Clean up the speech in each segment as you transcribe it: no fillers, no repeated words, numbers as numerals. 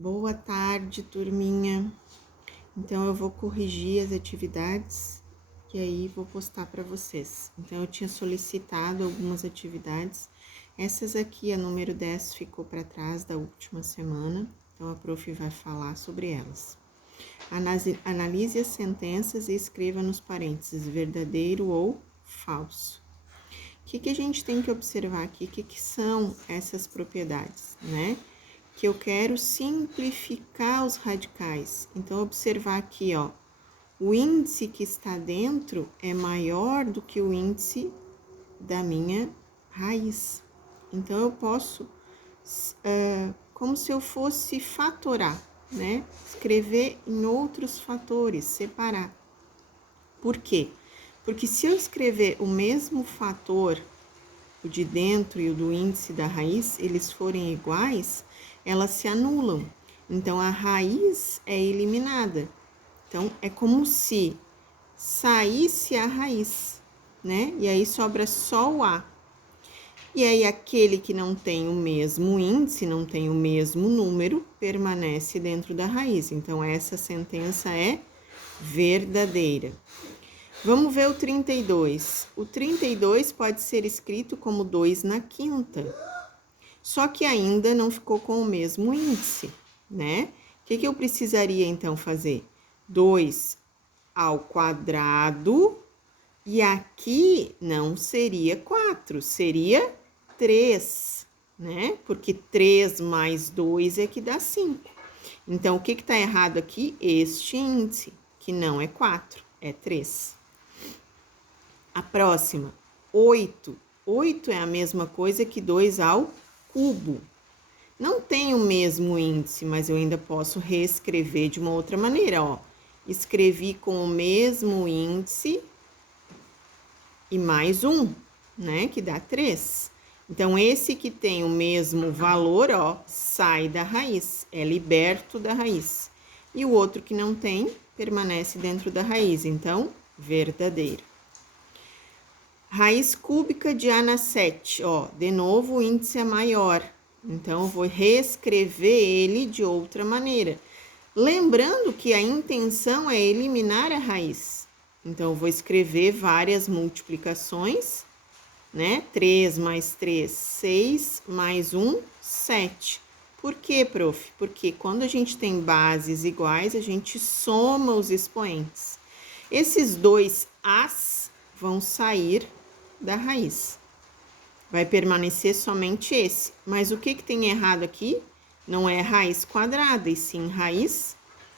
Boa tarde, turminha. Então, eu vou corrigir as atividades e aí vou postar para vocês. Então, eu tinha solicitado algumas atividades. Essas aqui, a número 10, ficou para trás da última semana. Então, a prof vai falar sobre elas. Analise as sentenças e escreva nos parênteses verdadeiro ou falso. O que a gente tem que observar aqui? O que são essas propriedades, né? Que eu quero simplificar os radicais. Então, observar aqui, ó, o índice que está dentro é maior do que o índice da minha raiz. Então, eu posso, como se eu fosse fatorar, né? Escrever em outros fatores, separar. Por quê? Porque se eu escrever o mesmo fator, o de dentro e o do índice da raiz, eles forem iguais, elas se anulam. Então, a raiz é eliminada. Então, é como se saísse a raiz, né? E aí sobra só o A. E aí, aquele que não tem o mesmo índice, não tem o mesmo número, permanece dentro da raiz. Então, essa sentença é verdadeira. Vamos ver o 32. O 32 pode ser escrito como 2 na quinta. Só que ainda não ficou com o mesmo índice, né? O que eu precisaria, então, fazer? 2 ao quadrado, e aqui não seria 4, seria 3, né? Porque 3 mais 2 é que dá 5. Então, o que está errado aqui? Este índice, que não é 4, é 3. A próxima, 8. 8 é a mesma coisa que 2 ao cubo. Não tem o mesmo índice, mas eu ainda posso reescrever de uma outra maneira, ó. Escrevi com o mesmo índice e mais 1, né? Que dá 3. Então, esse que tem o mesmo valor, ó, sai da raiz, é liberto da raiz. E o outro que não tem, permanece dentro da raiz. Então, verdadeiro. Raiz cúbica de A na 7, ó, de novo o índice é maior, então eu vou reescrever ele de outra maneira. Lembrando que a intenção é eliminar a raiz, então eu vou escrever várias multiplicações, né? 3 mais 3, 6, mais 1, 7. Por quê, prof? Porque quando a gente tem bases iguais, a gente soma os expoentes. Esses dois As vão sair da raiz. Vai permanecer somente esse. Mas o que tem errado aqui? Não é raiz quadrada, e sim raiz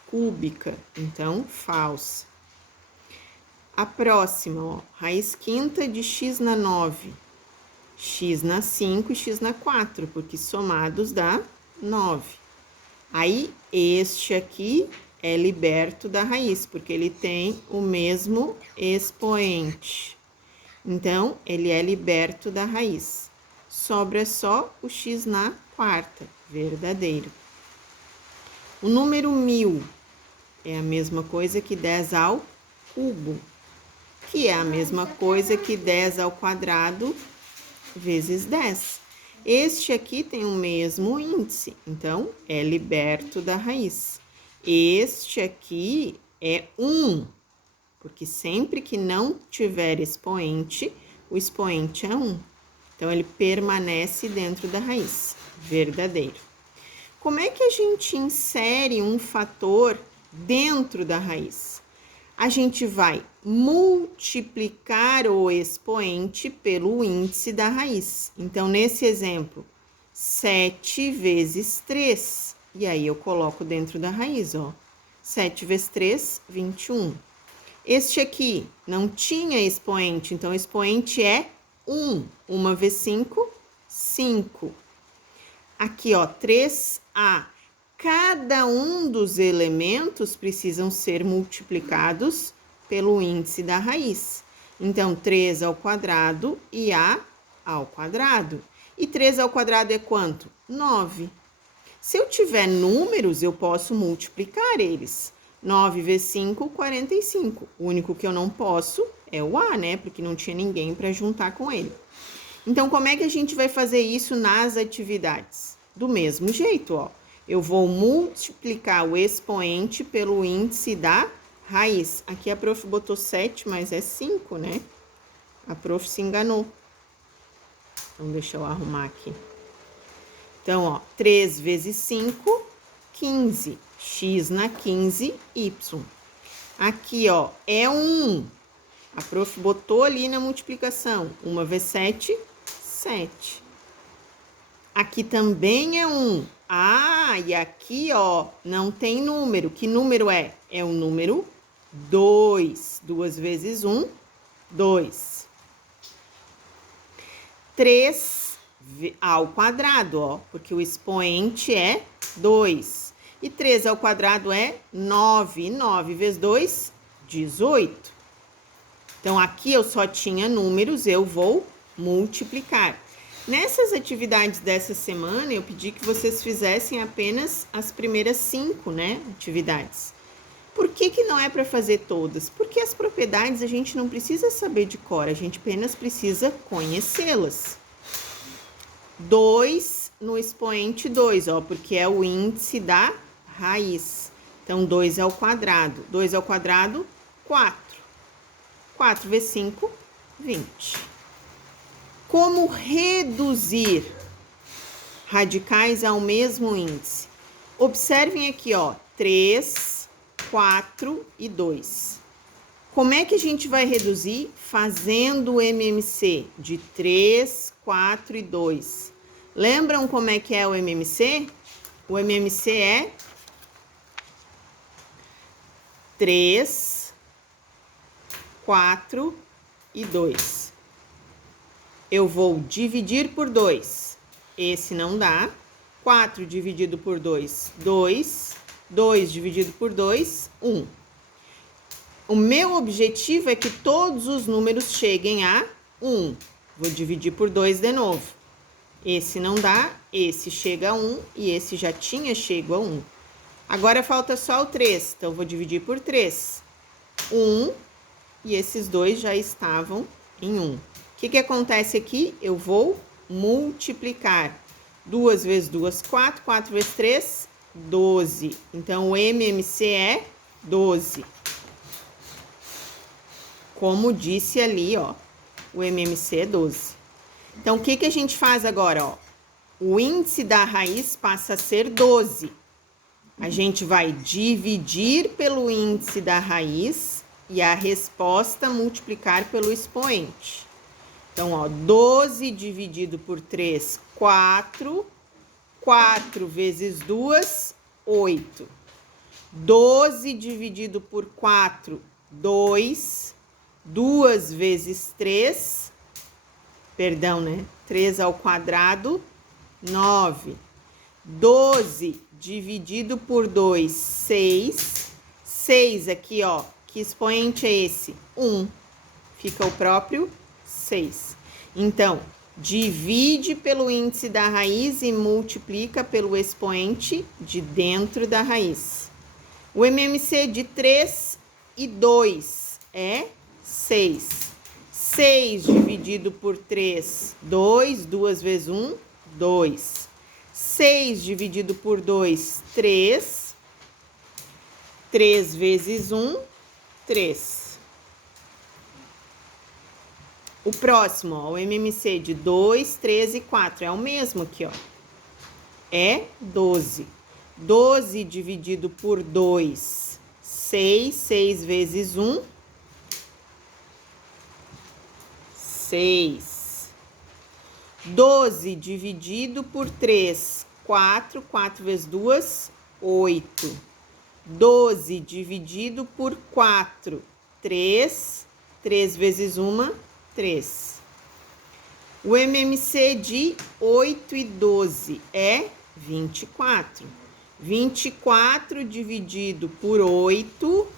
cúbica. Então, falso. A próxima, ó, raiz quinta de x na 9. X na 5 e x na 4, porque somados dá 9. Aí, este aqui é liberto da raiz, porque ele tem o mesmo expoente. Então, ele é liberto da raiz. Sobra só o x na quarta, verdadeiro. O número 1000 é a mesma coisa que 10 ao cubo, que é a mesma coisa que 10 ao quadrado vezes 10. Este aqui tem o mesmo índice, então é liberto da raiz. Este aqui é 1. Porque sempre que não tiver expoente, o expoente é 1. Então, ele permanece dentro da raiz. Verdadeiro. Como é que a gente insere um fator dentro da raiz? A gente vai multiplicar o expoente pelo índice da raiz. Então, nesse exemplo, 7 vezes 3. E aí, eu coloco dentro da raiz, ó. 7 vezes 3, 21. Este aqui não tinha expoente, então o expoente é 1. 1 vezes 5, 5. Aqui, ó, 3A. Cada um dos elementos precisam ser multiplicados pelo índice da raiz. Então, 3 ao quadrado e A ao quadrado. E 3 ao quadrado é quanto? 9. Se eu tiver números, eu posso multiplicar eles. 9 vezes 5, 45. O único que eu não posso é o A, né? Porque não tinha ninguém para juntar com ele. Então, como é que a gente vai fazer isso nas atividades? Do mesmo jeito, ó. Eu vou multiplicar o expoente pelo índice da raiz. Aqui a prof botou 7, mas é 5, né? A prof se enganou. Então, deixa eu arrumar aqui. Então, ó, 3 vezes 5, 15. X na 15, Y. Aqui, ó, é 1. A prof botou ali na multiplicação. 1 vezes 7, 7. Aqui também é 1. Ah, e aqui, ó, não tem número. Que número é? É o número 2. 2 vezes 1, 2. 3 ao quadrado, ó, porque o expoente é 2. E 3 ao quadrado é 9. 9 vezes 2, 18. Então, aqui eu só tinha números, eu vou multiplicar. Nessas atividades dessa semana, eu pedi que vocês fizessem apenas as primeiras 5, né, atividades. Por que não é para fazer todas? Porque as propriedades a gente não precisa saber de cor, a gente apenas precisa conhecê-las. 2 no expoente 2, ó, porque é o índice da raiz. Então, 2 ao quadrado. 2 ao quadrado, 4. 4 vezes 5, 20. Como reduzir radicais ao mesmo índice? Observem aqui, ó, 3, 4 e 2. Como é que a gente vai reduzir? Fazendo o MMC de 3, 4 e 2. Lembram como é que é o MMC? O MMC é 3, 4 e 2. Eu vou dividir por 2. Esse não dá. 4 dividido por 2, 2. 2 dividido por 2, 1. O meu objetivo é que todos os números cheguem a 1. Vou dividir por 2 de novo. Esse não dá, esse chega a 1 e esse já tinha chego a 1. Agora falta só o 3, então vou dividir por 3. 1 e esses dois já estavam em 1. O que acontece aqui? Eu vou multiplicar. 2 vezes 2, 4. 4 vezes 3, 12. Então, o MMC é 12. Como disse ali, ó, o MMC é 12. Então, o que a gente faz agora, ó? O índice da raiz passa a ser 12. A gente vai dividir pelo índice da raiz e a resposta multiplicar pelo expoente. Então, ó, 12 dividido por 3, 4. 4 vezes 2, 8. 12 dividido por 4, 2. 2 vezes 3, perdão, né? 3 ao quadrado, 9. 12 dividido por 2, 6. 6 aqui, ó. Que expoente é esse? 1. Fica o próprio 6. Então, divide pelo índice da raiz e multiplica pelo expoente de dentro da raiz. O MMC de 3 e 2 é 6. 6 dividido por 3, 2. 2 vezes 1, 2. 6 dividido por 2, 3. 3 vezes 1, 3. O próximo, ó, o MMC de 2, 3 e 4. É o mesmo aqui, ó. É 12. 12 dividido por 2, 6. 6 vezes 1, 6. 12 dividido por 3, 4. 4 vezes 2, 8. 12 dividido por 4, 3. 3 vezes 1, 3. O MMC de 8 e 12 é 24. 24 dividido por 8,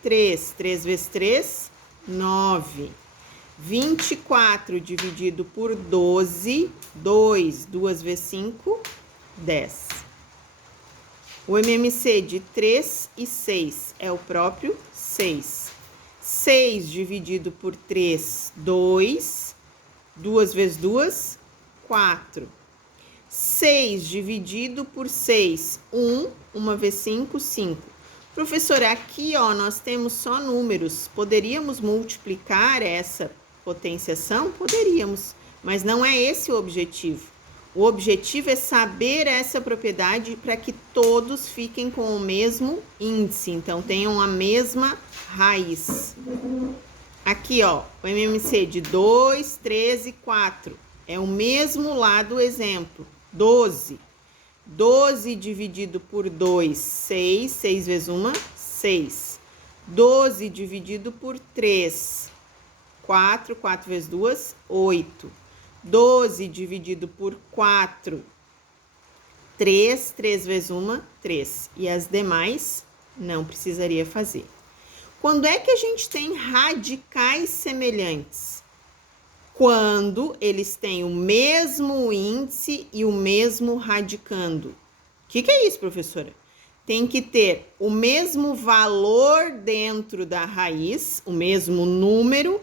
3. 3 vezes 3, 9. 24 dividido por 12, 2. 2 vezes 5, 10. O MMC de 3 e 6 é o próprio 6. 6 dividido por 3, 2. 2 vezes 2, 4. 6 dividido por 6, 1, 1 vezes 5, 5. Professora, aqui ó, nós temos só números. Poderíamos multiplicar essa potenciação? Poderíamos, mas não é esse o objetivo. O objetivo é saber essa propriedade para que todos fiquem com o mesmo índice, então tenham a mesma raiz. Aqui, ó, o MMC de 2, 3 e 4 é o mesmo lá do exemplo, 12. 12 dividido por 2, 6, 6 vezes 1, 6. 12 dividido por 3, 4, 4 vezes 2, 8. 12 dividido por 4, 3, 3 vezes 1, 3. E as demais não precisaria fazer. Quando é que a gente tem radicais semelhantes? Quando eles têm o mesmo índice e o mesmo radicando. O que é isso, professora? Tem que ter o mesmo valor dentro da raiz, o mesmo número,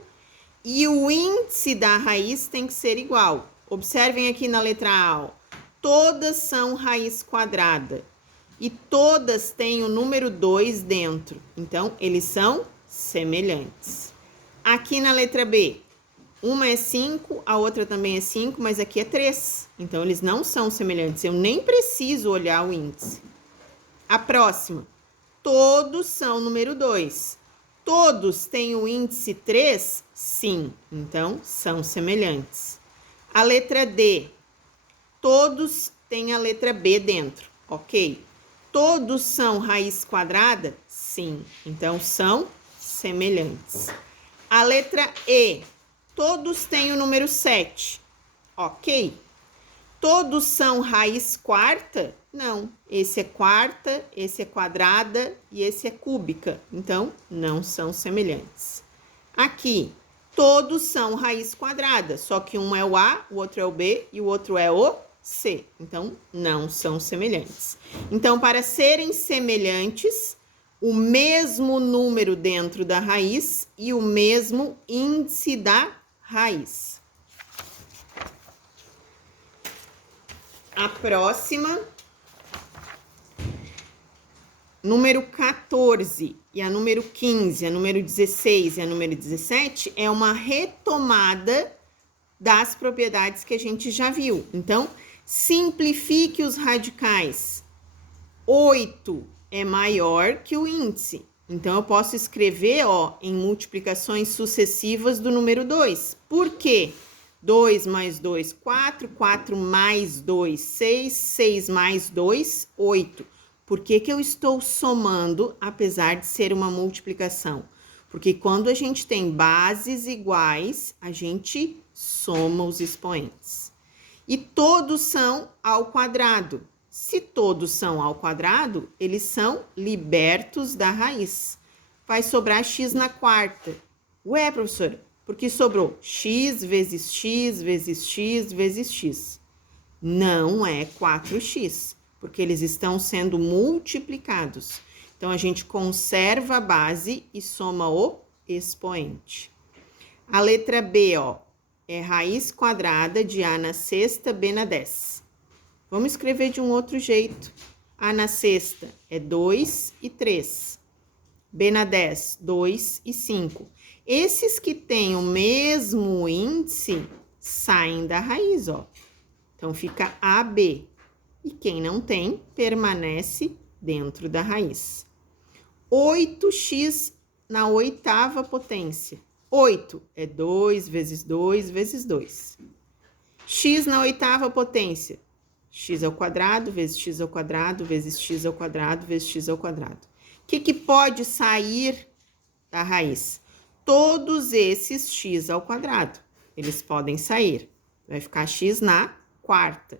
e o índice da raiz tem que ser igual. Observem aqui na letra A, ó. Todas são raiz quadrada e todas têm o número 2 dentro. Então, eles são semelhantes. Aqui na letra B, uma é 5, a outra também é 5, mas aqui é 3. Então, eles não são semelhantes. Eu nem preciso olhar o índice. A próxima, todos são número 2. Todos têm o índice 3? Sim, então são semelhantes. A letra D, todos têm a letra B dentro, ok? Todos são raiz quadrada? Sim, então são semelhantes. A letra E, todos têm o número 7, ok? Todos são raiz quarta? Não, esse é quarta, esse é quadrada e esse é cúbica, então não são semelhantes. Aqui, todos são raiz quadrada, só que um é o A, o outro é o B e o outro é o C, então não são semelhantes. Então, para serem semelhantes, o mesmo número dentro da raiz e o mesmo índice da raiz. A próxima, número 14 e a número 15, a número 16 e a número 17 é uma retomada das propriedades que a gente já viu. Então, simplifique os radicais. 8 é maior que o índice. Então, eu posso escrever, ó, em multiplicações sucessivas do número 2. Por quê? 2 mais 2, 4, 4 mais 2, 6, 6 mais 2, 8. Por que eu estou somando, apesar de ser uma multiplicação? Porque quando a gente tem bases iguais, a gente soma os expoentes. E todos são ao quadrado. Se todos são ao quadrado, eles são libertos da raiz. Vai sobrar x na quarta. Ué, professora, porque sobrou x vezes x vezes x vezes x. Não é 4x, porque eles estão sendo multiplicados. Então, a gente conserva a base e soma o expoente. A letra B, ó, é raiz quadrada de A na sexta, B na 10. Vamos escrever de um outro jeito. A na sexta é 2 e 3. B na 10, 2 e 5. Esses que têm o mesmo índice saem da raiz, ó. Então, fica AB. E quem não tem, permanece dentro da raiz. 8x na oitava potência. 8 é 2 vezes 2 vezes 2. X na oitava potência. X ao quadrado vezes x ao quadrado vezes x ao quadrado vezes x ao quadrado. O que pode sair da raiz? Todos esses x ao quadrado. Eles podem sair. Vai ficar x na quarta.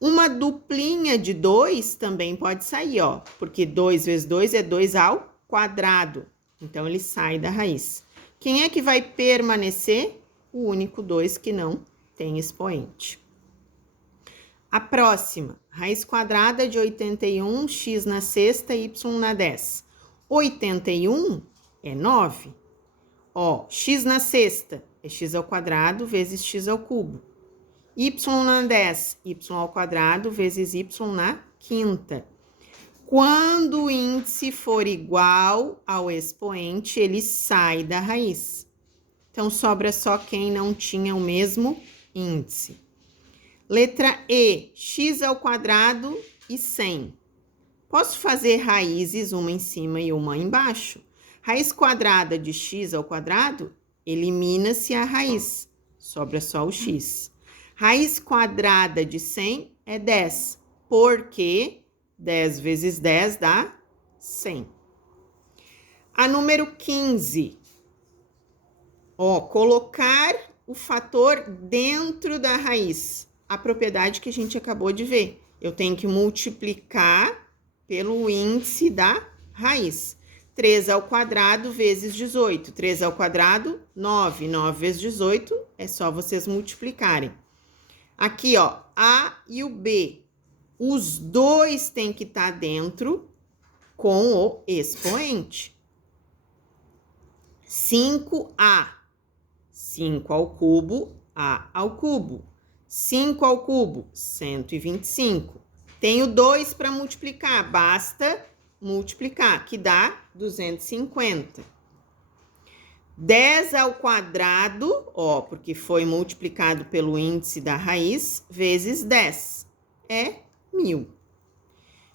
Uma duplinha de 2 também pode sair, ó. Porque 2 vezes 2 é 2 ao quadrado. Então, ele sai da raiz. Quem é que vai permanecer? O único 2 que não tem expoente. A próxima, raiz quadrada de 81, x na sexta, y na 10. 81 é 9. Ó, x na sexta é x ao quadrado vezes x ao cubo. y na 10, y ao quadrado vezes y na quinta. Quando o índice for igual ao expoente, ele sai da raiz. Então, sobra só quem não tinha o mesmo índice. Letra E, x ao quadrado e 100. Posso fazer raízes, uma em cima e uma embaixo. Raiz quadrada de x ao quadrado, elimina-se a raiz, sobra só o x. Raiz quadrada de 100 é 10, porque 10 vezes 10 dá 100. A número 15. Colocar o fator dentro da raiz. A propriedade que a gente acabou de ver. Eu tenho que multiplicar pelo índice da raiz. 3 ao quadrado vezes 18. 3 ao quadrado, 9. 9 vezes 18, é só vocês multiplicarem. Aqui, ó, A e o B. Os dois têm que estar dentro com o expoente. 5A. 5 ao cubo, A ao cubo. 5 ao cubo, 125. Tenho 2 para multiplicar, basta multiplicar, que dá 250. 10 ao quadrado, porque foi multiplicado pelo índice da raiz, vezes 10, é 1000.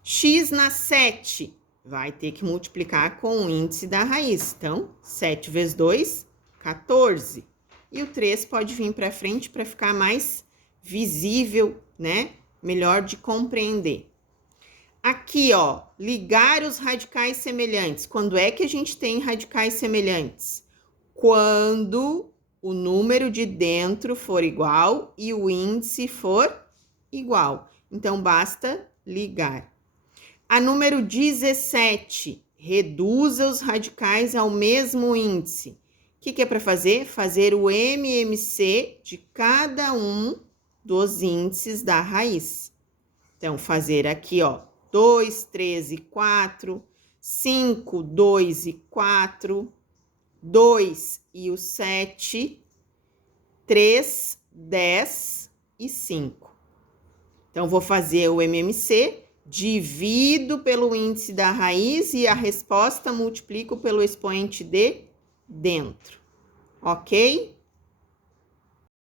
X na 7, vai ter que multiplicar com o índice da raiz. Então, 7 vezes 2, 14. E o 3 pode vir para frente para ficar mais visível, né? Melhor de compreender. Aqui, ó, ligar os radicais semelhantes. Quando é que a gente tem radicais semelhantes? Quando o número de dentro for igual e o índice for igual. Então, basta ligar. A número 17, reduza os radicais ao mesmo índice. O que é para fazer? Fazer o MMC de cada um dos índices da raiz. Então, fazer aqui, ó, 2, 3 e 4, 5, 2 e 4, 2 e o 7, 3, 10 e 5. Então, vou fazer o MMC, divido pelo índice da raiz e a resposta multiplico pelo expoente de dentro, ok?